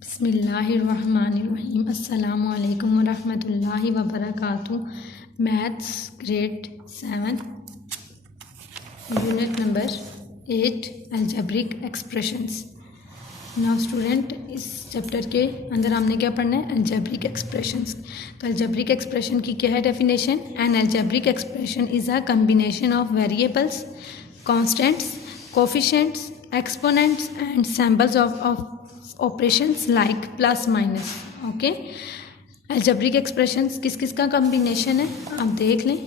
बिस्मिल्लाहिर्रहमानिर्रहीम। अस्सलामु अलैकुम वरहमतुल्लाहि वबरकातुहू। Maths grade 7 unit number 8 algebraic expressions. Now student, इस चैप्टर के अंदर हमने क्या पढ़ना है? Algebraic expressions. तो अलजेब्रिक एक्सप्रेशन की क्या है definition? An algebraic expression is a combination of variables, constants, coefficients, exponents and symbols of operations like plus minus. Okay, algebraic expressions किस किस का कम्बिनेशन है आप देख लें।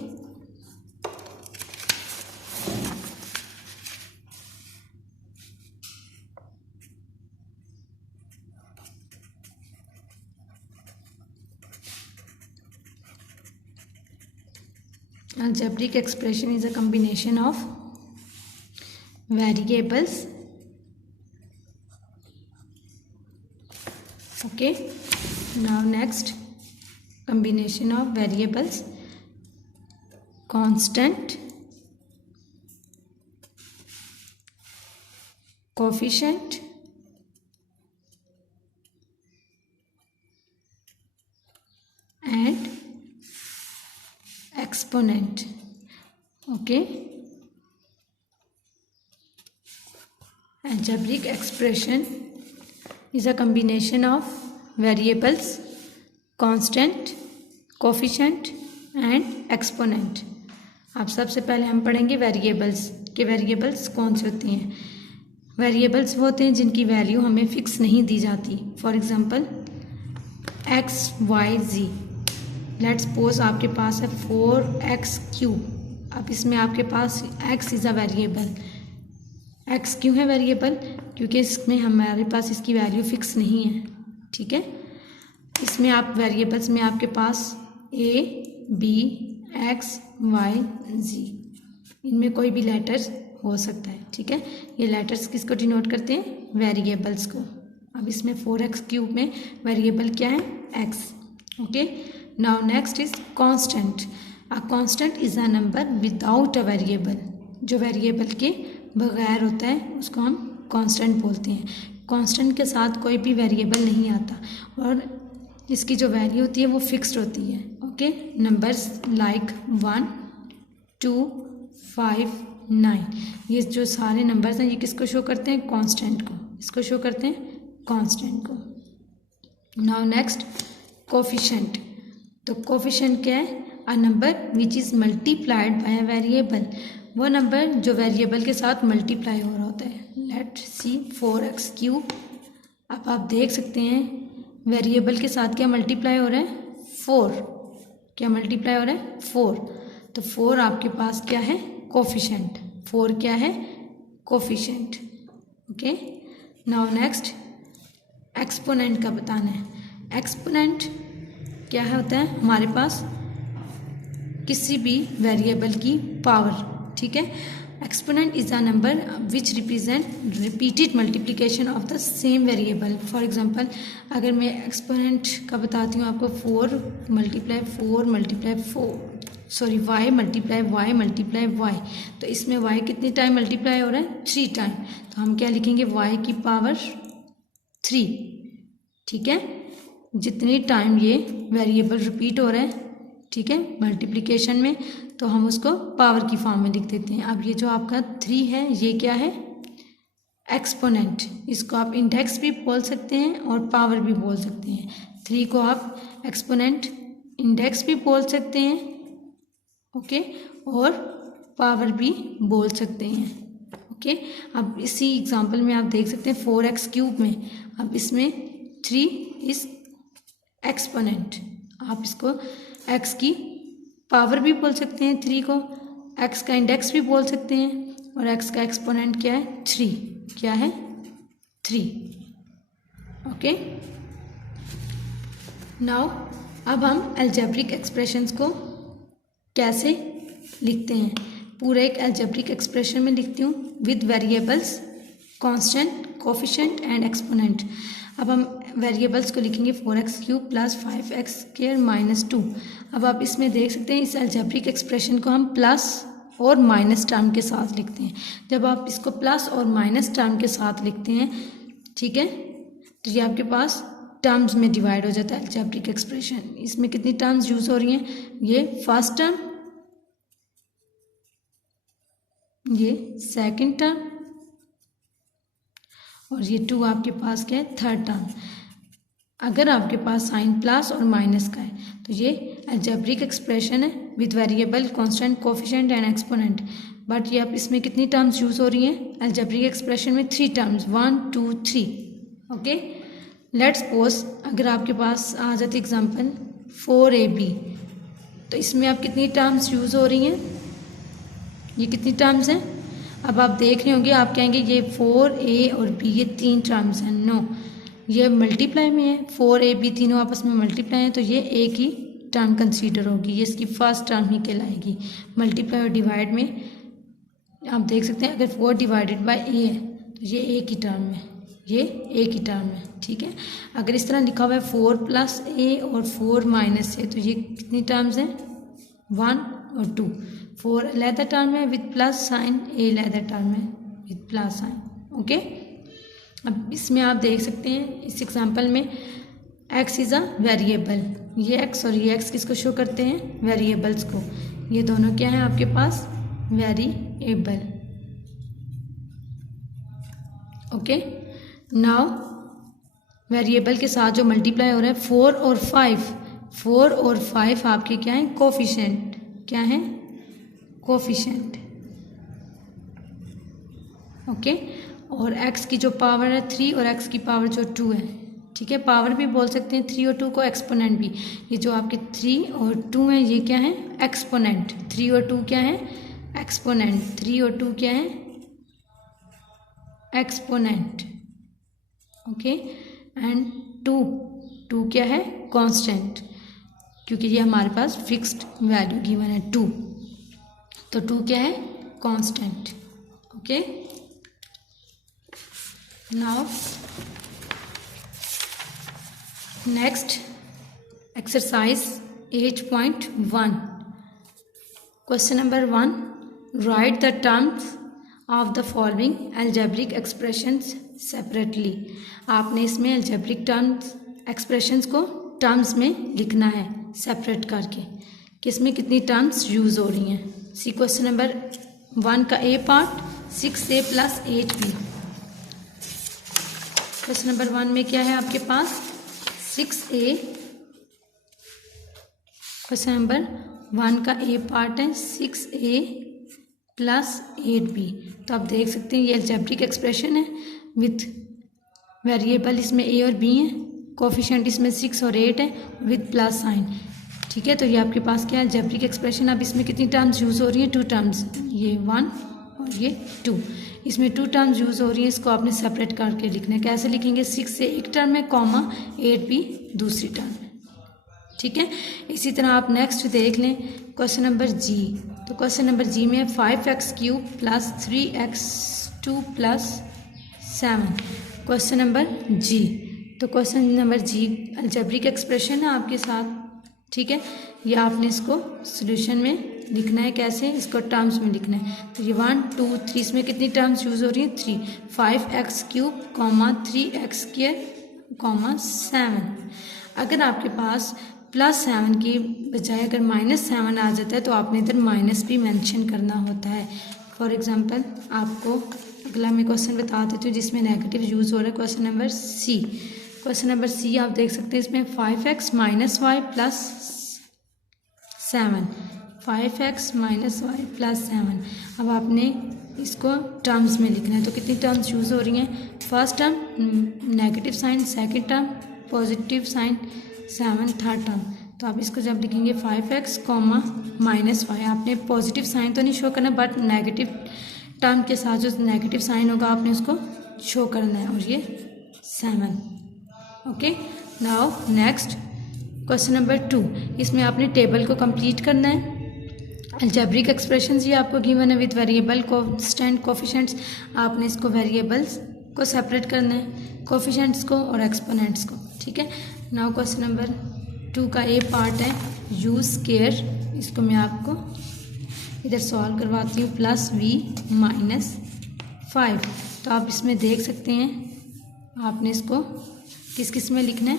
Algebraic expression is a combination of variables. Okay, now next, combination of variables, constant, coefficient and exponent. Okay, algebraic expression is a combination of variables, constant, coefficient and exponent. अब सबसे पहले हम पढ़ेंगे वेरिएबल्स के वेरिएबल्स कौन से होते हैं। वेरिएबल्स वो होते हैं जिनकी वैल्यू हमें फिक्स नहीं दी जाती। For example X Y Z. Let's suppose आपके पास है 4x³। अब इसमें आपके पास x is a variable. x क्यों है वेरिएबल? क्योंकि इसमें हमारे पास इसकी वैल्यू फिक्स नहीं है। ठीक है, इसमें आप वेरिएबल्स में आपके पास a, b, x, y, z, इनमें कोई भी लेटर्स हो सकता है। ठीक है, ये लेटर्स किसको डिनोट करते हैं? वेरिएबल्स को। अब इसमें 4x³ में वेरिएबल क्या है? x। Okay, now next is constant. A constant is a number without a variable. जो वेरिएबल के बगैर होता है उसको हम कांस्टेंट बोलते हैं। कांस्टेंट के साथ कोई भी वेरिएबल नहीं आता और इसकी जो वैल्यू होती है वो फिक्स्ड होती है। ओके, नंबर्स लाइक 1, 2, 5, 9, ये जो सारे नंबर्स हैं ये किसको शो करते हैं? कांस्टेंट को। इसको शो करते हैं कांस्टेंट को। Now next, coefficient. तो कोफिशिएंट क्या है? A number which is multiplied by a variable. वो नंबर जो वेरिएबल के साथ मल्टीप्लाई हो रहा होता है। Let see 4x³। अब आप देख सकते हैं वेरिएबल के साथ क्या मल्टीप्लाई हो रहा है? 4। क्या मल्टीप्लाई हो रहा है? 4। तो 4 आपके पास क्या है? कोफिशिएंट। 4 क्या है? Coefficient. Okay, now next, exponent का बताना है। एक्सपोनेंट क्या होता है? हमारे पास किसी भी वेरिएबल की पावर। ठीक है, exponent is a number which represent repeated multiplication of the same variable. For example अगर मैं एक्सपोनेंट का बताती हूँ आपको, 4 multiply 4 multiply 4 sorry y multiply y multiply y, तो इसमें y कितने टाइम मल्टीप्लाई हो रहा है? 3 टाइम। तो हम क्या लिखेंगे? y की पावर 3। ठीक है, जितनी टाइम ये वेरिएबल रिपीट हो रहा है, ठीक है, मल्टीप्लिकेशन में, तो हम उसको पावर की फॉर्म में लिख देते हैं। अब ये जो आपका 3 है ये क्या है? एक्सपोनेंट। इसको आप इंडेक्स भी बोल सकते हैं और पावर भी बोल सकते हैं। 3 को आप एक्सपोनेंट इंडेक्स भी बोल सकते हैं, ओके, और पावर भी बोल सकते हैं। ओके, अब इसी एग्जांपल में आप देख सकते हैं 4x³ में, अब इसमें 3 इस एक्सपोनेंट। आप इसको x की पावर भी बोल सकते हैं 3 को, x का इंडेक्स भी बोल सकते हैं, और x का एक्सपोनेंट क्या है? 3। क्या है? 3। ओके, नाउ अब हम अलजेब्रिक एक्सप्रेशंस को कैसे लिखते हैं? पूरा एक अलजेब्रिक एक्सप्रेशन में लिखती हूँ with variables, constant, coefficient and exponent. अब हम वेरिएबल्स को लिखेंगे 4x³ प्लस 5x² माइनस 2। अब आप इसमें देख सकते हैं इस अलजेब्रिक एक्सप्रेशन को हम प्लस और माइनस टर्म के साथ लिखते हैं। जब आप इसको प्लस और माइनस टर्म के साथ लिखते हैं, ठीक है, तो ये आपके पास टर्म्स में डिवाइड हो जाता है अलजेब्रिक एक्सप्रेशन। इसमें कितनी टर्म्स यूज हो रही हैं, ये फर्स्ट टर्म, ये सेकंड टर्म और ये 2 आपके पास क्या है, थर्ड टर्म। अगर आपके पास साइन प्लस और माइनस का है तो ये अलजेब्रिक एक्सप्रेशन है with variable, constant, coefficient and exponent. But ये अब इसमें कितनी टर्म्स यूज हो रही हैं अलजेब्रिक एक्सप्रेशन में, 3 टर्म्स, 1 2 3। ओके, लेट्स सपोज अगर आपके पास आ जाती एग्जांपल 4ab, तो इसमें अब कितनी टर्म्स यूज हो रही हैं, ये कितनी टर्म्स हैं। अब आप देख रहे होंगे, आप कहेंगे ये 4a और b ये 3 टर्म्स हैं। नो, ये मल्टीप्लाई में है, 4ab तीनों आपस में मल्टीप्लाई हैं, तो ये एक ही टर्म कंसीडर होगी, ये इसकी फर्स्ट टर्म ही कहलाएगी। मल्टीप्लाई और डिवाइड में आप देख सकते हैं, अगर 4 डिवाइडेड बाय a है तो ये एक ही टर्म है, ये एक ही टर्म है। ठीक है, अगर इस तरह लिखा हुआ है 4 + a और 4 - a, तो ये कितनी टर्म्स हैं, 1 और 2। 4 अलहदा टर्म है विद प्लस साइन, a अलहदा टर्म है विद प्लस साइन। ओके, अब इसमें आप देख सकते हैं इस एग्जांपल में x इज़ अ वेरिएबल, ये x और ये x किसको शो करते हैं, वेरिएबल्स को। ये दोनों क्या है आपके पास, वेरिएबल। ओके, नाउ वेरिएबल के साथ जो मल्टीप्लाई हो रहा है 4 और 5, 4 और 5 आपके क्या हैं, कोफिशिएंट, क्या है, कोफिशिएंट। ओके, और x की जो पावर है 3 और x की पावर जो 2 है, ठीक है, पावर भी बोल सकते हैं 3 और 2 को, एक्सपोनेंट भी। ये जो आपके 3 और 2 हैं ये क्या है, एक्सपोनेंट। 3 और 2 क्या है, एक्सपोनेंट। 3 और 2 क्या है, एक्सपोनेंट। ओके, एंड 2 क्या है, कांस्टेंट, क्योंकि ये हमारे पास फिक्स्ड वैल्यू गिवन है 2, तो 2 क्या है, constant. Okay, now next exercise 8.1, question number 1, right the terms of the following algebraic expressions separately. आपने इसमें अलजेब्रिक टर्म्स एक्सप्रेशंस को टर्म्स में लिखना है सेपरेट करके, किसमें कितनी टर्म्स यूज हो रही हैं। सी क्वेश्चन नंबर 1 का ए part, 6a + 8b। Question number 1 में क्या है आपके पास, 6a। क्वेश्चन नंबर 1 का ए पार्ट है 6a + 8b। तो आप देख सकते हैं ये अलजेब्रिक एक्सप्रेशन है विथ वेरिएबल, इसमें a और b हैं, कोफिशिएंट इसमें 6 और 8 है विथ प्लस साइन। ठीक है, तो ये आपके पास क्या है, अलजेब्रिक एक्सप्रेशन। अब इसमें कितनी टर्म्स यूज हो रही हैं, 2 टर्म्स, ये 1 और ये 2, इसमें 2 टर्म्स यूज हो रही है। इसको आपने सेपरेट करके लिखना है। कैसे लिखेंगे, 6 से एक टर्म है, कॉमा 8b दूसरी टर्म है। ठीक है, इसी तरह आप नेक्स्ट देख लें क्वेश्चन नंबर जी। तो क्वेश्चन नंबर जी में 5x³ + 3x2 + 7, क्वेश्चन नंबर जी। तो क्वेश्चन नंबर जी अलजेब्रिक एक्सप्रेशन है आपके साथ। ठीक है, ये आपने इसको सॉल्यूशन में लिखना है, कैसे, इसको टर्म्स में लिखना है। तो ये 1 2 3, इसमें कितनी टर्म्स यूज हो रही हैं, 3, 5x³, 3x², 7। अगर आपके पास +7 की बजाय अगर -7 आ जाता है तो आपने इधर माइनस भी मेंशन करना होता है। फॉर एग्जांपल आपको अगला मैं क्वेश्चन बता देती हूँ जिसमें नेगेटिव यूज हो रहा है, question number C. Question number C आप देख सकते हैं, इसमें 5x - y + 7, 5x - y + 7। अब आपने इसको टर्म्स में लिखना है। तो कितनी टर्म्स यूज हो रही हैं, first term negative sign, second term positive sign, 7 third term. तो आप इसको जब लिखेंगे 5x, -y, आपने पॉजिटिव साइन तो नहीं शो करना, बट नेगेटिव टर्म के साथ जो नेगेटिव साइन होगा आपने उसको शो करना है, और ये 7। Okay, now next question number 2, इसमें आपने टेबल को कंप्लीट करना है। अलजेब्रिक एक्सप्रेशंस ये आपको गिवन है विद वेरिएबल, कांस्टेंट, कोफिशिएंट्स। आपने इसको वेरिएबल्स को सेपरेट करना है, कोफिशिएंट्स को और एक्सपोनेंट्स को। ठीक है, नाउ क्वेश्चन नंबर 2 का ए पार्ट है u², इसको मैं आपको इधर सॉल्व करवाती हूँ, +v - 5। तो आप इसमें देख सकते हैं, आपने इसको किस किस में लिखना है,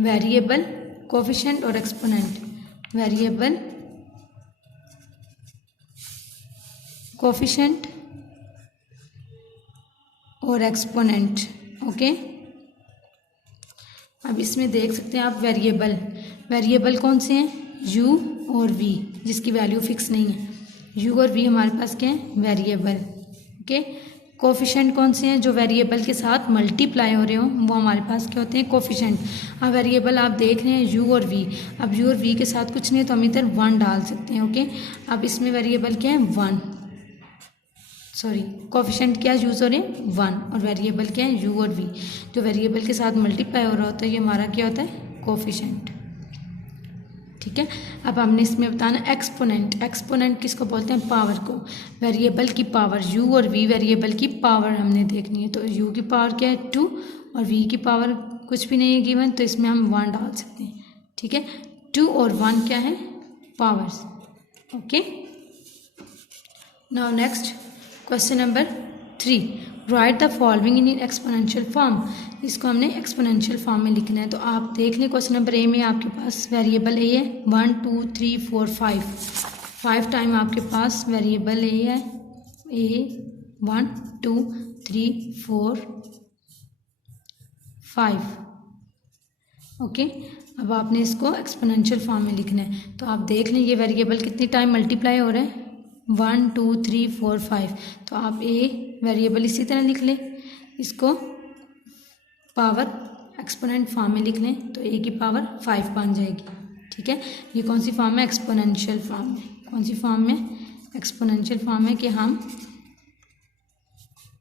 वेरिएबल, कोफिशिएंट और एक्सपोनेंट, वेरिएबल, कोफिशिएंट और एक्सपोनेंट। ओके, अब इसमें देख सकते हैं आप वेरिएबल, वेरिएबल कौन से हैं, u और v, जिसकी वैल्यू फिक्स नहीं है, u और v हमारे पास क्या है, वेरिएबल। ओके, कोफिशिएंट कौन से हैं, जो वेरिएबल के साथ मल्टीप्लाई हो रहे हो वो हमारे पास क्या होते हैं, कोफिशिएंट। अब वेरिएबल आप देख रहे हैं u और v, अब u और v के साथ कुछ नहीं है तो हम इधर 1 डाल सकते हैं। ओके, अब इसमें वेरिएबल क्या है, 1, सॉरी कोफिशिएंट क्या यूज़ हो रहे हैं, 1, और वेरिएबल क्या है, u और v। जो वेरिएबल के साथ मल्टीप्लाई हो रहा होता है ये हमारा क्या होता है, कोफिशिएंट। ठीक है, अब हमने इसमें बताना एक्सपोनेंट, एक्सपोनेंट किसको बोलते हैं, पावर को, वेरिएबल की पावर, u और v वेरिएबल की पावर हमने देखनी है, तो u की पावर क्या है 2 और v की पावर कुछ भी नहीं है गिवन, तो इसमें हम 1 डाल सकते हैं। ठीक है, 2 और 1 क्या है, powers. Okay, now next question number 3, right the following in exponential form. इसको हमने एक्सपोनेंशियल फॉर्म में लिखना है, तो आप देख लें क्वेश्चन नंबर ए में आपके पास वेरिएबल ए है 1 2 3 4 5 टाइम आपके पास वेरिएबल ए है, ए 1 2 3 4 5। ओके, अब आपने इसको एक्सपोनेंशियल फॉर्म में लिखना है, तो आप देख लें ये वेरिएबल कितने टाइम मल्टीप्लाई हो रहा है, 1 2 3 4 5, तो आप ए वेरिएबल इसी तरह लिख लें, इसको पावर एक्सपोनेंट फॉर्म में लिख लें, तो ए की पावर 5 बन जाएगी। ठीक है, ये कौन सी फॉर्म है, एक्सपोनेंशियल फॉर्म में। कौन सी फॉर्म में, एक्सपोनेंशियल फॉर्म में, कि हम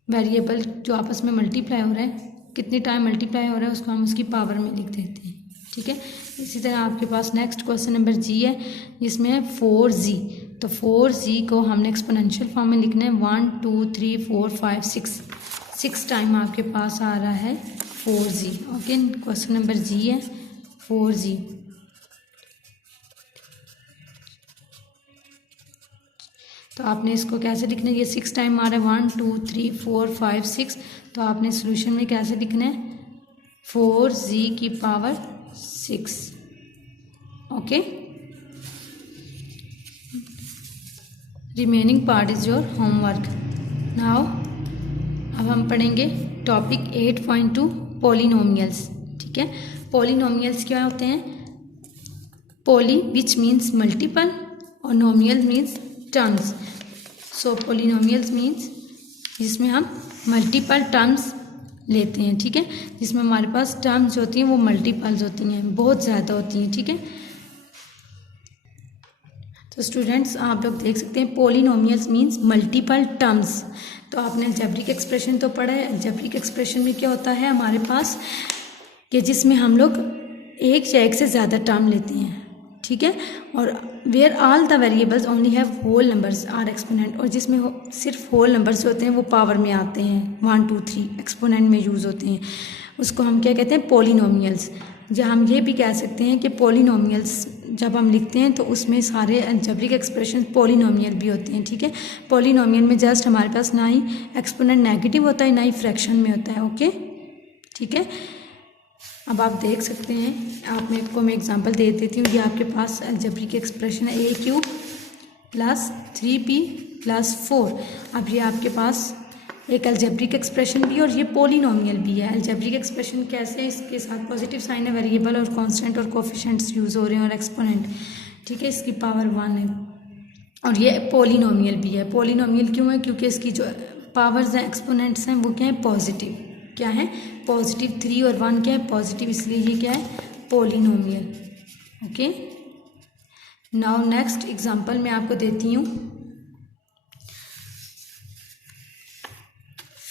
वेरिएबल जो आपस में मल्टीप्लाई हो रहा है, कितनी टाइम मल्टीप्लाई हो रहा है उसको हम उसकी पावर में लिख देते हैं। ठीक है, इसी तरह आपके पास नेक्स्ट क्वेश्चन नंबर जी है, जिसमें है 4g, तो 4g को हमने एक्सपोनेंशियल फॉर्म में लिखना है 1 2 3 4 5 6 टाइम आपके पास आ रहा है 4g। ओके, क्वेश्चन नंबर जी है 4g। तो आपने इसको कैसे लिखना है, ये 6 टाइम आ रहा है 1 2 3 4 5 6, तो आपने सोल्यूशन में कैसे लिखना है, 4g की power 6। Okay, remaining part is your homework. Now अब हम पढ़ेंगे टॉपिक 8.2 पॉलिनोमियल्स। ठीक है, पॉलिनोमियल्स क्या होते हैं, पॉली विच मीन्स मल्टीपल और नोमियल मीन्स टर्म्स। सो पॉलिनोमियल्स मीन्स जिसमें हम मल्टीपल टर्म्स लेते हैं। ठीक है, जिसमें हमारे पास टर्म्स होती हैं वो मल्टीपल्स होती हैं, बहुत ज़्यादा होती हैं। ठीक है, तो स्टूडेंट्स आप लोग देख सकते हैं पॉलिनोमियल्स मीन्स मल्टीपल टर्म्स। तो आपने अलजेब्रिक एक्सप्रेशन तो पढ़ा है, अलजेब्रिक एक्सप्रेशन में क्या होता है हमारे पास, कि जिसमें हम लोग एक या एक से ज़्यादा टर्म लेते हैं। ठीक है, और where all the variables only have whole numbers are exponent, और जिसमें सिर्फ होल नंबर्स होते हैं वो पावर में आते हैं, 1 2 3 एक्सपोनेंट में यूज़ होते हैं, उसको हम क्या कहते हैं, पॉलिनोमियल्स। जहाँ हम ये भी कह सकते हैं कि पॉलिनोमियल्स जब हम लिखते हैं तो उसमें सारे अलजेब्रिक एक्सप्रेशन पॉलिनोमियल भी होते हैं। ठीक है, पॉलिनोमियल में जस्ट हमारे पास ना ही एक्सपोनेंट नेगेटिव होता है ना ही फ्रैक्शन में होता है। ओके, ठीक है, अब आप देख सकते हैं, आप मेरे को मैं एग्जांपल दे देती हूँ। ये आपके पास अलजेब्रिक एक्सप्रेशन है a³ + 3p + 4। अब ये आपके पास एक अलजेब्रिक एक्सप्रेशन भी है और ये पॉलिनोमियल भी है। अलजेब्रिक एक्सप्रेशन कैसे है, इसके साथ पॉजिटिव साइन है, वेरिएबल और कांस्टेंट और कोफिशिएंट्स यूज़ हो रहे हैं और एक्सपोनेंट। ठीक है, इसकी पावर 1 है और ये पॉलिनोमियल भी है। पॉलिनोमियल क्यों है, क्योंकि इसकी जो पावर्स हैं, एक्सपोनेंट्स हैं, वो क्या है, पॉजिटिव। क्या है, पॉजिटिव। 3 और 1 क्या है, पॉजिटिव, इसलिए ये क्या है, polynomial. Okay, now next example मैं आपको देती हूँ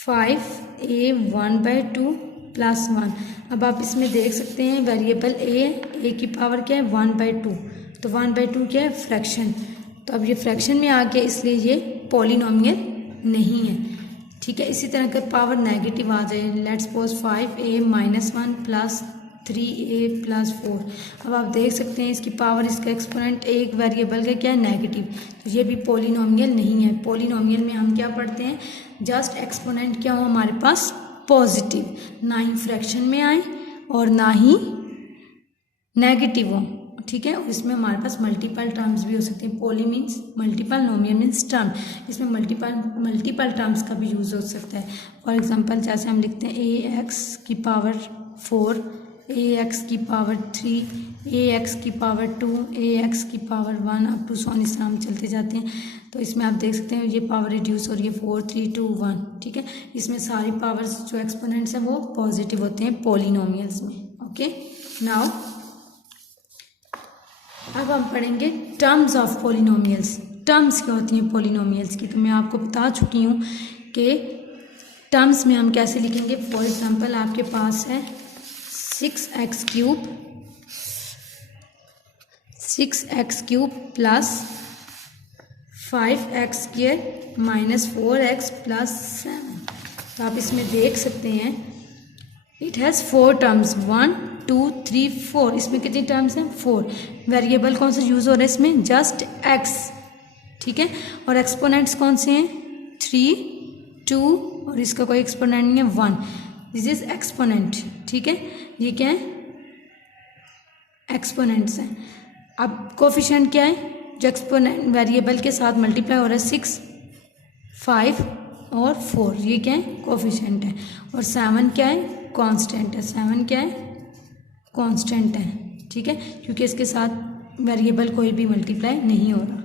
5a1/2 + 1। अब आप इसमें देख सकते हैं वेरिएबल a की पावर क्या है, 1/2, तो 1/2 क्या है, फ्रैक्शन। तो अब ये फ्रैक्शन में आ गया, इसलिए ये पॉलिनोमियल नहीं है। ठीक है, इसी तरह अगर पावर नेगेटिव आ जाए, लेट्स सपोज 5a-1 + 3a + 4। अब आप देख सकते हैं इसकी पावर, इसका एक्सपोनेंट एक वेरिएबल का क्या है, नेगेटिव, तो ये भी पॉलिनोमियल नहीं है। पॉलिनोमियल में हम क्या पढ़ते हैं, जस्ट एक्सपोनेंट क्या हो हमारे पास, पॉजिटिव, ना ही फ्रैक्शन में आए और ना ही नेगेटिव हो, ठीक है। और इसमें हमारे पास मल्टीपल टर्म्स भी हो सकते हैं। Poly means multiple, नोमियल means term. इसमें मल्टीपल टर्म्स का भी यूज़ हो सकता है। फॉर एग्जांपल जैसे हम लिखते हैं ax की पावर 4, ax की पावर 3, ax की पावर 2, ax की पावर 1 अप टू सॉन, इस तरह हम चलते जाते हैं। तो इसमें आप देख सकते हैं ये पावर रिड्यूस हो रही है 4, 3, 2, 1, ठीक है। इसमें सारी पावर्स जो एक्सपोनेंट्स हैं वो पॉजिटिव होते हैं पॉलिनोमियल्स में। ओके, नाउ अब हम पढ़ेंगे टर्म्स ऑफ पॉलिनोमियल्स। टर्म्स क्या होती हैं पॉलिनोमियल्स की, तो मैं आपको बता चुकी हूँ कि टर्म्स में हम कैसे लिखेंगे। फॉर एग्जांपल आपके पास है 6x cube plus 5x square minus 4x plus 7। तो आप इसमें देख सकते हैं इट हैज़ 4 टर्म्स, 1 2 3 4। इसमें कितनी टर्म्स हैं? 4। वेरिएबल कौन सा यूज़ हो रहा है इसमें? जस्ट x, ठीक है। और एक्सपोनेंट्स कौन से हैं? 3, 2 और इसका कोई एक्सपोनेंट नहीं है 1। दिस इज एक्सपोनेंट, ठीक है। ये क्या है? एक्सपोनेंट्स हैं। अब कोफिशिएंट क्या है? जो एक्सपोनेंट वेरिएबल के साथ मल्टीप्लाई हो रहा है 6, 5 और 4, ये क्या है? कोफिशिएंट है। और 7 क्या है? कांस्टेंट है। 7 क्या है? कांस्टेंट है, ठीक है, क्योंकि इसके साथ वेरिएबल कोई भी मल्टीप्लाई नहीं हो रहा,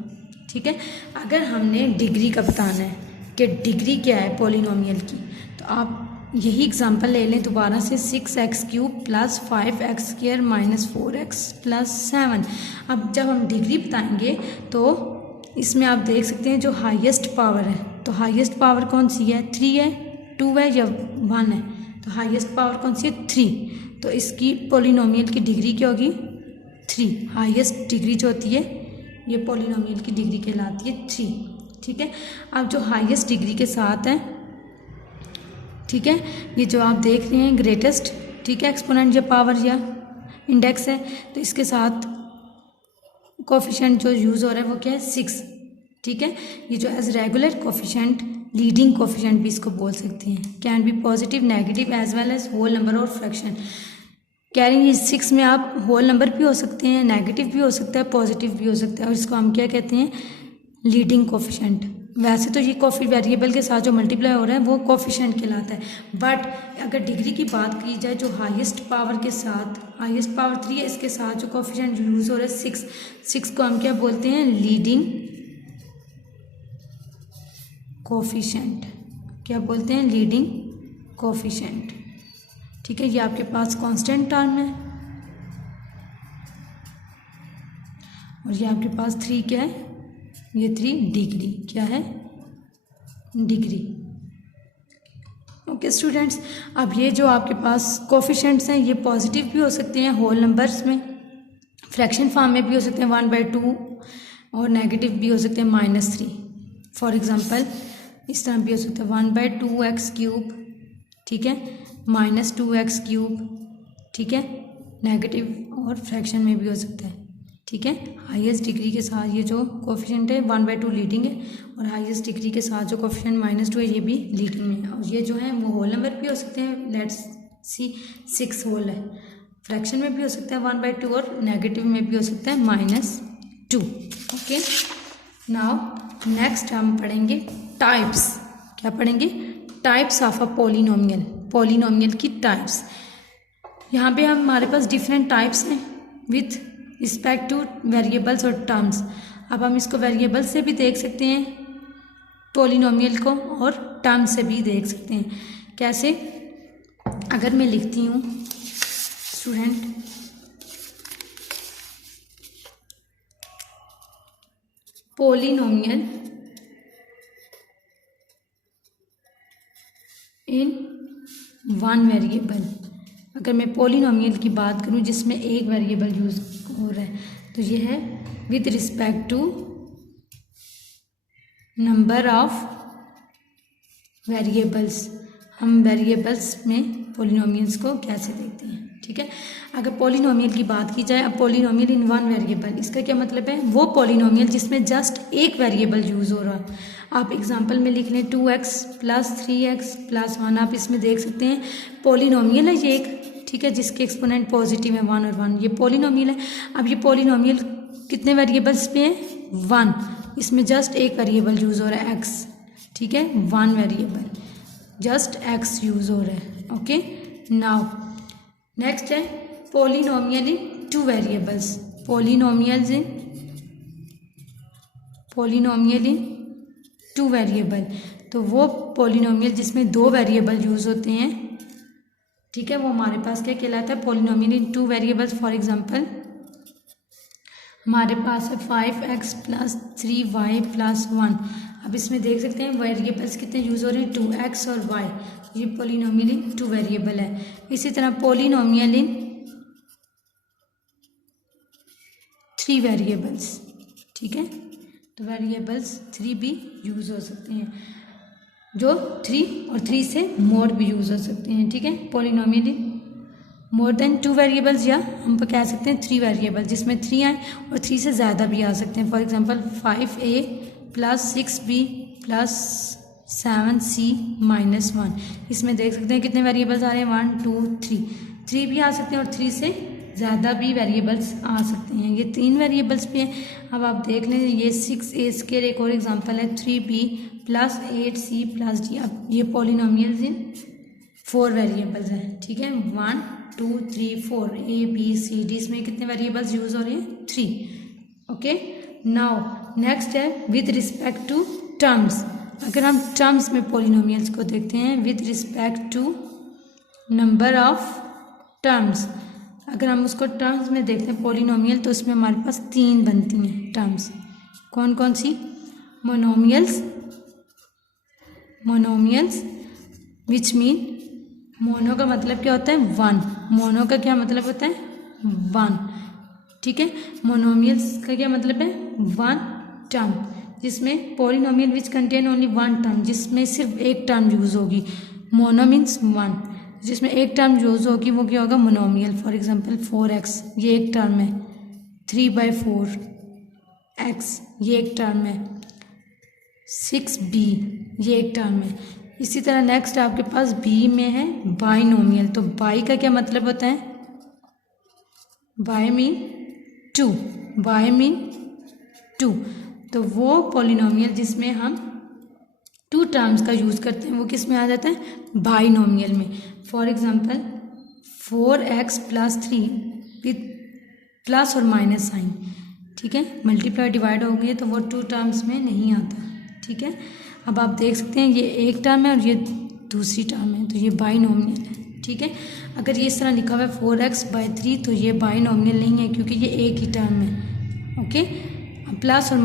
ठीक है। अगर हमने डिग्री का बताना है कि डिग्री क्या है पॉलिनोमियल की, तो आप यही एग्जांपल ले लें दोबारा से। 6x cube plus 5x square minus 4x plus 7। अब जब हम डिग्री बताएंगे तो इसमें आप देख सकते हैं जो हाईएस्ट पावर है, तो हाईएस्ट पावर कौन सी है? 3 है, 2 है या 1 है? तो हाईएस्ट पावर कौन सी है? 3। तो इसकी पॉलिनोमियल की डिग्री क्या होगी? 3। हाईएस्ट डिग्री जो होती है ये पॉलिनोमियल की डिग्री कहलाती है 3, ठीक है। अब जो हाईएस्ट डिग्री के साथ है, ठीक है, ये जो आप देख रहे हैं ग्रेटेस्ट, ठीक है, एक्सपोनेंट या पावर या इंडेक्स है, तो इसके साथ कोफिशिएंट जो यूज़ हो रहा है वो क्या है? 6, ठीक है। ये जो as regular coefficient, leading coefficient भी इसको बोल सकते हैं। Can be positive, negative as well as whole number और फ्रैक्शन। कैरिंग इस 6 में आप होल नंबर भी हो सकते हैं, नेगेटिव भी हो सकता है, पॉजिटिव भी हो सकता है, और इसको हम क्या कहते हैं? Leading coefficient. वैसे तो ये कॉफी वेरिएबल के साथ जो मल्टीप्लाई हो रहा है वो कोफिशिएंट कहलाता है, बट अगर डिग्री की बात की जाए जो हाईएस्ट पावर के साथ, हाईएस्ट पावर 3 है, इसके साथ जो कोफिशिएंट यूज़ हो रहा है 6 को हम क्या बोलते हैं? Leading coefficient. क्या बोलते हैं? लीडिंग कोफिशिएंट, ठीक है। ये आपके पास कांस्टेंट टर्म है और ये आपके पास 3 क्या है? ये 3 डिग्री, क्या है? डिग्री। ओके स्टूडेंट्स, अब ये जो आपके पास कोफिशिएंट्स हैं ये पॉजिटिव भी हो सकते हैं होल नंबर्स में, फ्रैक्शन फॉर्म में भी हो सकते हैं 1/2, और नेगेटिव भी हो सकते हैं -3। फॉर एग्जांपल इस तरह भी हो सकता है 1/2x क्यूब, ठीक है, -2x क्यूब, ठीक है, नेगेटिव और फ्रैक्शन में भी हो सकता है, ठीक है। हाईएस्ट डिग्री के साथ ये जो कोफिशिएंट है 1/2 लीडिंग है, और हाईएस्ट डिग्री के साथ जो कोफिशिएंट -2 है ये भी लीडिंग में है, और ये जो है वो होल नंबर भी हो सकते हैं। लेट्स सी 6 होल है। फ्रैक्शन में भी हो सकता है 1/2 और नेगेटिव में भी हो सकता है -2। ओके, नाउ नेक्स्ट हम पढ़ेंगे टाइप्स। क्या पढ़ेंगे? Types of a polynomial. Polynomial की टाइप्स। यहाँ पे हमारे पास डिफरेंट टाइप्स हैं विथ रिस्पेक्ट टू वेरिएबल्स और टर्म्स। अब हम इसको वेरिएबल से भी देख सकते हैं पॉलिनोमियल को, और टर्म से भी देख सकते हैं। कैसे? अगर मैं लिखती हूँ स्टूडेंट पॉलिनोमियल इन 1 वेरिएबल, अगर मैं पॉलिनोमियल की बात करूं जिसमें एक वेरिएबल यूज हो रहा है, तो ये है with respect to number of variables. हम वेरिएबल्स में पॉलिनोमियल्स को कैसे देखते हैं, ठीक है। अगर पॉलिनोमियल की बात की जाए, अब पॉलिनोमियल इन 1 वेरिएबल, इसका क्या मतलब है? वो पॉलिनोमियल जिसमें जस्ट एक वेरिएबल यूज हो रहा है। आप एग्जांपल में लिख लें 2x प्लस 3x प्लस 1। आप इसमें देख सकते हैं पॉलिनोमियल है ये एक, ठीक है, जिसके एक्सपोनेंट पॉजिटिव है 1 और 1, ये पॉलिनोमियल है। अब ये पॉलिनोमियल कितने वेरिएबल्स पे है? 1। इसमें जस्ट एक वेरिएबल यूज़ हो रहा है x, ठीक है, 1 वेरिएबल, जस्ट x यूज़ हो रहा है। ओके, नाउ नेक्स्ट है पॉलिनोमियल इन 2 वेरिएबल्स। पॉलिनोमियल इन 2 वेरिएबल, तो वो पॉलिनोमियल जिसमें 2 वेरिएबल यूज़ होते हैं, ठीक है, वो हमारे पास क्या कहलाता है? Polynomial in 2 variables. For example हमारे पास है 5x + 3y + 1। अब इसमें देख सकते हैं वेरिएबल्स कितने यूज़ हो रहे हैं? 2x और y। ये पॉलिनोमियल इन 2 वेरिएबल है। इसी तरह पॉलिनोमियल इन 3 वेरिएबल्स, ठीक है, तो वेरिएबल्स 3 भी यूज़ हो सकते हैं, जो 3 और 3 से मोर भी यूज़ हो सकते हैं, ठीक है। पॉलिनोमियल इन मोर देन 2 वेरिएबल्स, या हम कह सकते हैं 3 वेरिएबल, जिसमें 3 आए और 3 से ज़्यादा भी आ सकते हैं। For example 5a + 6b + 7c - 1। इसमें देख सकते हैं कितने वेरिएबल्स आ रहे हैं? 1 2 3। 3 भी आ सकते हैं और 3 से ज़्यादा भी वेरिएबल्स आ सकते हैं। ये 3 वेरिएबल्स पे हैं। अब आप देख लें, ये 6a² एक और एग्जांपल है, 3b + 8c + d। अब ये पॉलिनोमियल्स इन 4 वेरिएबल्स हैं, ठीक है, 1 2 3 4 a b c d। इसमें कितने वेरिएबल्स यूज़ हो रहे हैं? 3। ओके, नाउ नेक्स्ट है विद रिस्पेक्ट टू टर्म्स। अगर हम टर्म्स में पॉलिनोमियल्स को देखते हैं, with respect to number of terms, अगर हम उसको टर्म्स में देखते हैं पॉलिनोमियल, तो उसमें हमारे पास 3 बनती हैं टर्म्स। कौन कौन सी? मोनोमियल्स विच मीन, मोनो का मतलब क्या होता है? 1। मोनो का क्या मतलब होता है? 1, ठीक है। मोनोमियल्स का क्या मतलब है? 1 टर्म, जिसमें polynomial which contain only 1 term, जिसमें सिर्फ एक टर्म यूज़ होगी। मोनो मीन्स 1, जिसमें एक टर्म यूज़ होगी, वो क्या होगा? मोनोमियल। फॉर एग्जांपल 4x, ये एक टर्म है। 3/4 x, ये एक टर्म है। 6b, ये एक टर्म है। इसी तरह नेक्स्ट आपके पास b में है बाइनोमियल। तो बाई का क्या मतलब होता है? By mean 2, by mean 2। तो वो पॉलिनोमियल जिसमें हम 2 टर्म्स का यूज़ करते हैं, वो किस में आ जाता है? बाइनोमियल में। For example 4x + 3 with plus और माइनस साइन, ठीक है, मल्टीप्लाई डिवाइड हो गए तो वो 2 टर्म्स में नहीं आता, ठीक है। अब आप देख सकते हैं ये एक टर्म है और ये दूसरी टर्म है, तो ये बाइनोमियल है, ठीक है। अगर ये इस तरह लिखा हुआ है 4x/3, तो ये बाइनोमियल नहीं है, क्योंकि ये एक ही टर्म है। ओके, प्लस और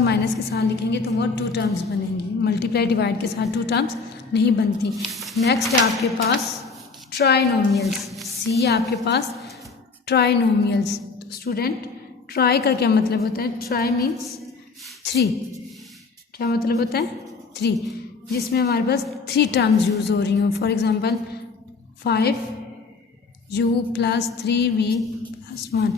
माइनस के साथ लिखेंगे तो वो 2 टर्म्स बनेंगी। मल्टीप्लाई डिवाइड के साथ 2 टर्म्स नहीं बनती। नेक्स्ट है आपके पास ट्राइनोमियल्स। सी है आपके पास ट्राइनोमियल्स। तो स्टूडेंट, ट्राई का क्या मतलब होता है? Try means 3। क्या मतलब होता है? 3, जिसमें हमारे पास 3 टर्म्स यूज़ हो रही हों। For example 5u + 3v + 1।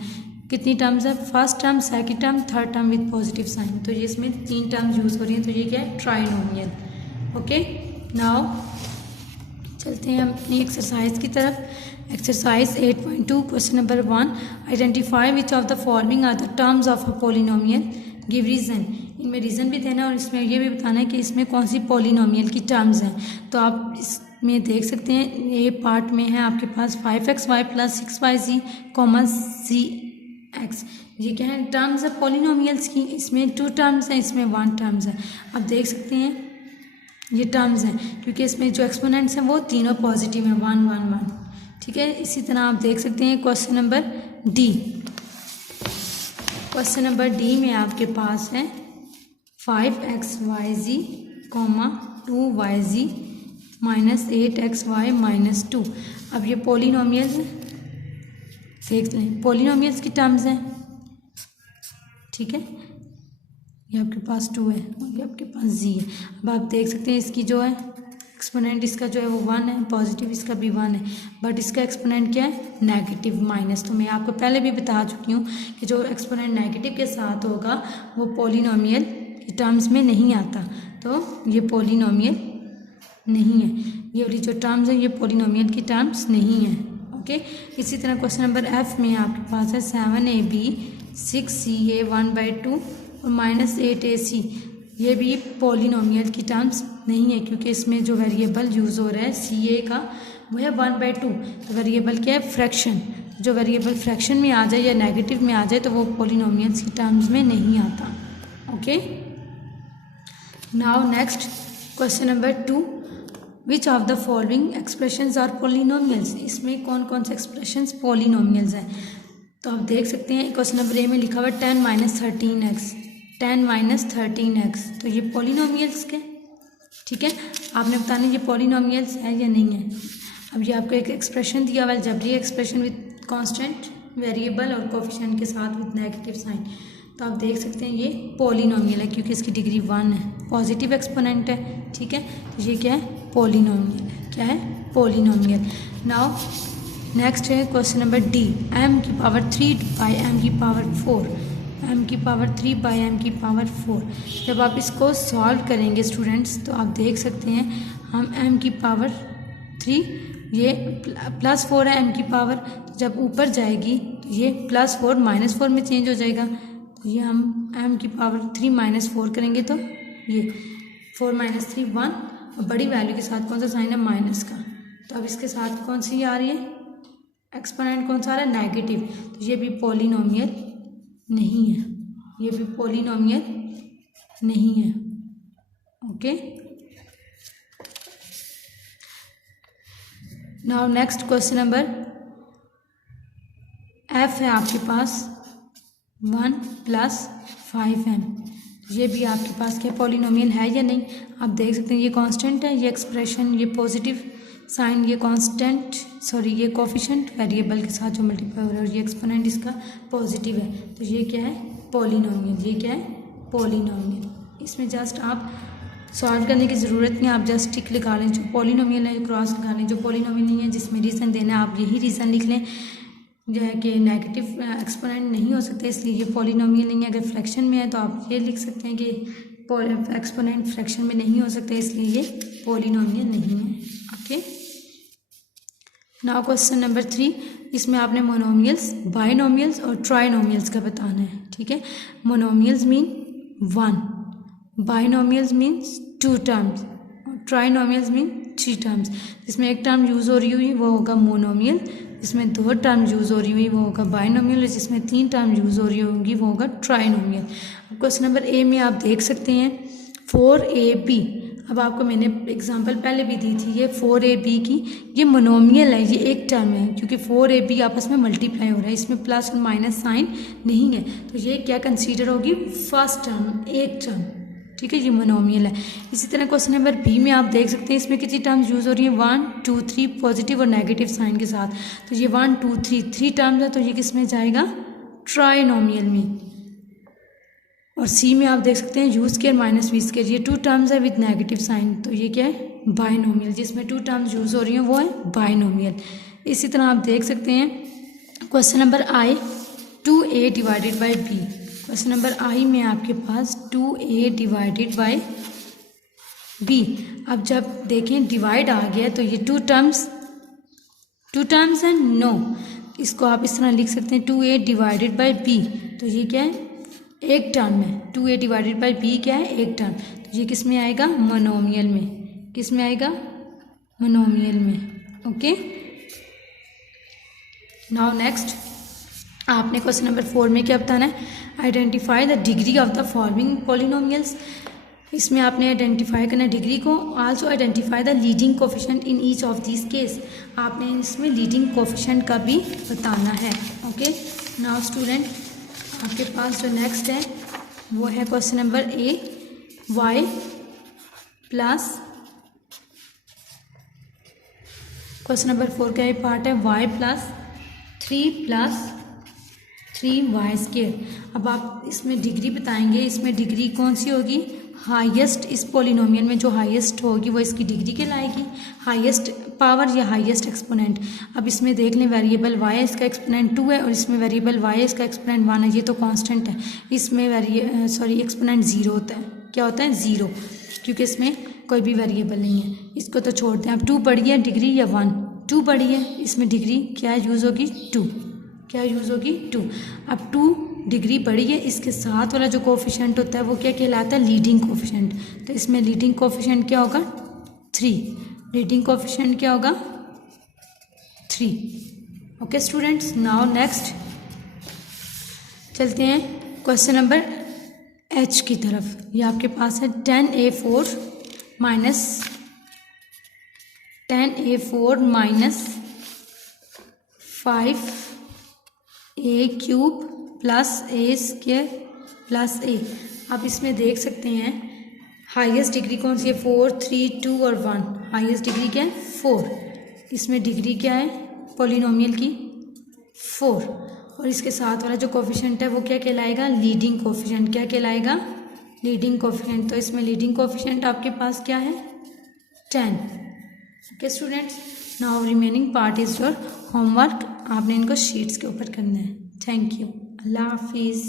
कितनी टर्म्स है? First term, second term, third term with positive sign. तो ये इसमें 3 टर्म्स यूज़ हो रही हैं, तो ये क्या है? ट्राइनोमियल। ओके, नाउ चलते हैं हम अपनी एक्सरसाइज की तरफ। Exercise 8.2 question number 1, identify which of the following are the terms of a polynomial, give reason. इनमें रीज़न भी देना और इसमें ये भी बताना है कि इसमें कौन सी पॉलिनोमियल की टर्म्स हैं। तो आप इसमें देख सकते हैं, ए पार्ट में है आपके पास 5xy + 6yz, cx। ये क्या है? टर्म्स है पॉलिनोमियल्स की। इसमें 2 टर्म्स हैं, इसमें 1 टर्म्स है। आप देख सकते हैं ये टर्म्स हैं, क्योंकि इसमें जो एक्सपोनेंट्स हैं वो तीनों पॉजिटिव हैं, 1 1 1, ठीक है। इसी तरह आप देख सकते हैं question number D. Question number D में आपके पास है 5xyz, 2yz - 8xy - 2। अब ये पॉलिनोमियल्स देख लें, पॉलिनोमियल्स की टर्म्स हैं, ठीक है। ये आपके पास 2 है और ये आपके पास z है। अब आप देख सकते हैं इसकी जो है एक्सपोनेंट, इसका जो है वो 1 है, पॉजिटिव इसका भी 1 है, बट इसका एक्सपोनेंट क्या है? Negative minus. तो मैं आपको पहले भी बता चुकी हूँ कि जो एक्सपोनेंट नेगेटिव के साथ होगा वो पॉलिनोमियल की टर्म्स में नहीं आता। तो ये पॉलिनोमियल नहीं है। ये वाली जो टर्म्स है ये पॉलिनोमियल की टर्म्स नहीं है। ओके, इसी तरह क्वेश्चन नंबर एफ में आपके पास है 7ab 6ca 1/2 और -8ac। ये भी पॉलिनोमियल की टर्म्स नहीं है क्योंकि इसमें जो वेरिएबल यूज़ हो रहा है ca का वो है 1/2। तो वेरिएबल क्या है? फ्रैक्शन। जो वेरिएबल फ्रैक्शन में आ जाए या नेगेटिव में आ जाए तो वो पॉलिनोमियल्स की टर्म्स में नहीं आता। Okay, now next question number 2, which of the following expressions are polynomials. इसमें कौन कौन से एक्सप्रेशंस पॉलिनोमियल्स हैं? तो आप देख सकते हैं क्वेश्चन नंबर ए में लिखा हुआ है 10 - 13x, 10 - 13x। तो ये पॉलिनोमियल्स के, ठीक है, आपने बताना ये पॉलिनोमियल्स है या नहीं है। अब ये आपको एक एक्सप्रेशन दिया हुआ है, algebraic expression with constant variable और कोफिशिएंट के साथ विद नेगेटिव साइन। तो आप देख सकते हैं ये पॉलिनोमियल है क्योंकि इसकी डिग्री 1 है, पॉजिटिव एक्सपोनेंट है, ठीक है। तो ये क्या है? पॉलिनोमियल है। क्या है? पॉलिनोमियल। नाउ नेक्स्ट है question number D, m³ 3/m⁴, m⁴। जब आप इसको सॉल्व करेंगे स्टूडेंट्स तो आप देख सकते हैं हम m⁴, ये +4 है m⁴, जब ऊपर जाएगी तो ये +4 -4 में चेंज हो जाएगा। तो ये हम m⁴ -4 करेंगे तो ये 4 - 3 1, और बड़ी वैल्यू के साथ कौन सा साइन है? माइनस का। तो अब इसके साथ कौन सी आ रही है? एक्सपोनेंट कौन सा आ रहा है? नेगेटिव। तो ये भी पॉलिनोमियल नहीं है, ये भी पॉलिनोमियल नहीं है। Okay, now next question number F है आपके पास 1 + 5m। ये भी आपके पास क्या पॉलिनोमियल है या नहीं? आप देख सकते हैं ये कांस्टेंट है, ये एक्सप्रेशन, ये पॉजिटिव साइन, ये ये कोफिशिएंट वेरिएबल के साथ जो मल्टीप्लाई हो रहा है, और ये एक्सपोनेंट इसका पॉजिटिव है। तो ये क्या है? पॉलिनोमियल। ये क्या है? पॉलिनोमियल। इसमें जस्ट आप सॉल्व करने की ज़रूरत नहीं है, आप जस्ट टिक लगा लें। जो पॉलिनोमियल है क्रॉस लगा लें, जो पॉलिनोमियल नहीं है जिसमें रीज़न देना है आप यही रीज़न लिख लें, जो है कि नेगेटिव एक्सपोनेंट नहीं हो सकते इसलिए ये पॉलिनोमियल नहीं है। अगर फ्रैक्शन में है तो आप ये लिख सकते हैं कि एक्सपोनेंट फ्रैक्शन में नहीं हो सकते इसलिए ये पॉलिनोमियल नहीं है। ओके, नाउ क्वेश्चन नंबर 3, इसमें आपने मोनोमियल्स, बाइनोमियल्स और ट्राइनोमियल्स का बताना है, ठीक है। Monomials mean 1, binomials means 2 terms, और ट्राइनोमियल्स मीन 3 टर्म्स। जिसमें एक टर्म यूज़ हो रही हुई वो होगा मोनोमियल, जिसमें 2 टर्म यूज़ हो रही हुई वो होगा बाइनोमियल, और जिसमें 3 टर्म यूज़ हो रही होंगी वो होगा ट्राइनोमियल। क्वेश्चन नंबर ए में आप देख सकते हैं 4ab। अब आपको मैंने एग्जांपल पहले भी दी थी, ये 4ab की ये मोनोमियल है, ये एक टर्म है क्योंकि 4ab आपस में मल्टीप्लाई हो रहा है, इसमें प्लस और माइनस साइन नहीं है। तो ये क्या कंसीडर होगी? फर्स्ट टर्म, एक टर्म, ठीक है, ये मोनोमियल है। इसी तरह क्वेश्चन नंबर बी में आप देख सकते हैं इसमें कितनी टर्म्स यूज़ हो रही है? 1 2 3 पॉजिटिव और नेगेटिव साइन के साथ। तो ये 1 2 3 टर्म्स है, तो ये किस में जाएगा? ट्राइनोमियल में। और सी में आप देख सकते हैं u² - v², ये 2 टर्म्स है विद नेगेटिव साइन, तो ये क्या है? बाइनोमियल। जिसमें 2 टर्म्स यूज़ हो रही हैं वो है बाइनोमियल। इसी तरह आप देख सकते हैं क्वेश्चन नंबर आई 2a / b। क्वेश्चन नंबर आई में आपके पास 2a / b। अब जब देखें डिवाइड आ गया तो ये 2 टर्म्स हैं, नो, इसको आप इस तरह लिख सकते हैं 2a / b। तो ये क्या है? एक टर्म है। 2a / b क्या है? एक टर्म। तो ये किस में आएगा? मोनोमियल में। किस में आएगा? मोनोमियल में। ओके, नाउ नेक्स्ट आपने क्वेश्चन नंबर 4 में क्या बताना है? Identify the degree of the following polynomials. इसमें आपने आइडेंटिफाई करना डिग्री को, also identify the leading coefficient in each of this case. आपने इसमें लीडिंग कोफिशिएंट का भी बताना है। ओके, नाउ स्टूडेंट आपके पास जो नेक्स्ट है वो है question number A, y plus, question number 4 का ये पार्ट है y + 3 + 3y²। अब आप इसमें डिग्री बताएंगे, इसमें डिग्री कौन सी होगी? हाईएस्ट, इस पॉलिनोमियल में जो हाईएस्ट होगी वो इसकी डिग्री कहलाएगी, हाईएस्ट पावर या हाईएस्ट एक्सपोनेंट। अब इसमें देख लें वेरिएबल y है, इसका एक्सपोनेंट 2 है, और इसमें वेरिएबल y है, इसका एक्सपोनेंट 1 है, ये तो कांस्टेंट है। इसमें एक्सपोनेंट 0 होता है। क्या होता है? 0, क्योंकि इसमें कोई भी वेरिएबल नहीं है, इसको तो छोड़ते हैं। अब 2 पढ़िए डिग्री या 1, 2 पढ़िए, इसमें डिग्री क्या यूज़ होगी 2, क्या यूज़ होगी 2। अब 2 डिग्री पढ़िए, इसके साथ वाला जो कोफिशिएंट होता है वो क्या कहलाता है लीडिंग कोफिशिएंट। तो इसमें लीडिंग कोफिशिएंट क्या होगा 3, लीडिंग कोफिशिएंट क्या होगा 3। ओके स्टूडेंट्स, नाउ नेक्स्ट चलते हैं क्वेश्चन नंबर एच की तरफ। ये आपके पास है 10a4 minus 5a³ plus a² plus a। आप इसमें देख सकते हैं हाईएस्ट डिग्री कौन सी है 4, 3, 2 और 1। हाईएस्ट डिग्री क्या है 4, इसमें डिग्री क्या है पॉलिनोमियल की 4, और इसके साथ वाला जो कोफिशिएंट है वो क्या कहलाएगा लीडिंग कोफिशिएंट। क्या कहलाएगा लीडिंग कोफिशिएंट। तो इसमें लीडिंग कोफिशिएंट आपके पास क्या है 10। Okay students, now remaining part is your homework. आपने इनको शीट्स के ऊपर करना है। थैंक यू, अल्लाह हाफिज़।